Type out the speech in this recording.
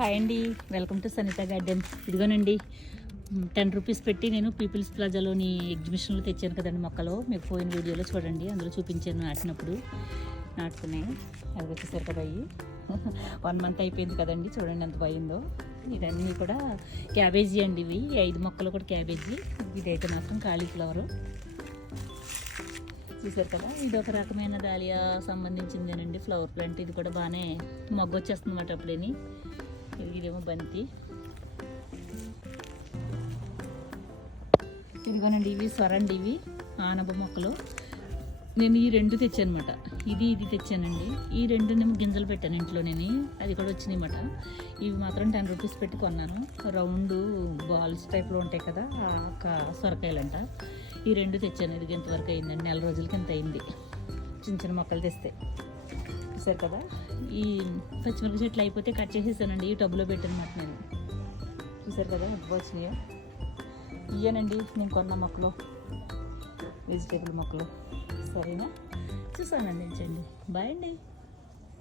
Hi అండి, welcome to Sanitha garden. ఇదిగోనండి 10 rupees పెట్టి నేను పీపుల్స్ ప్లాజాలోని ఎగ్జిబిషన్లో తెచ్చాను కదండి మొక్కలు. మీకు పోయిన వీడియోలో చూడండి, అందులో చూపించాను నాటినప్పుడు నాటుకున్నాయి. అది వచ్చేసరి కదా అయ్యి 1 మంత్ అయిపోయింది కదండి, చూడండి ఎంత పోయిందో. ఇవన్నీ కూడా క్యాబేజీ అండి, ఇవి 5 మొక్కలు కూడా క్యాబేజీ. ఇదైతే మాత్రం కాలీఫ్లవరు చూసారు కదా. ఇది ఒక రకమైన దాలియా సంబంధించిందేనండి, ఫ్లవర్ ప్లాంట్. ఇది కూడా బాగానే మొగ్గ వచ్చేస్తుంది అన్నమాట అప్పుడేని. ఇదేమో బంతి. ఇదిగోనండి ఇవి స్వరండి, ఇవి ఆనప మొక్కలు. నేను ఈ 2 తెచ్చాను అనమాట. ఇది తెచ్చానండి. ఈ 2 గింజలు పెట్టాను ఇంట్లో నేను, అది కూడా వచ్చినాయి అన్నమాట. ఇవి మాత్రం 10 రూపీస్ పెట్టి కొన్నాను. రౌండ్ బాల్స్ టైప్లో ఉంటాయి కదా, ఒక సొరకాయలంట. ఈ 2 తెచ్చాను. ఇది ఎంతవరకు అయిందండి, 4 రోజులకి ఎంత అయింది చిన్న చిన్న మొక్కలు తెస్తే. చూసారు కదా, ఈ పచ్చిమిరప చెట్లు అయిపోతే కట్ చేసేసానండి, ఈ టబ్లో పెట్టానమాట నేను. చూసారు కదా ఎంత వచ్చినాయో. ఇయ్యానండి నేను కొన్న మొక్కలు, వెజిటేబుల్ మొక్కలు. సరేనా, చూసాను అందించండి. బాయ్ అండి.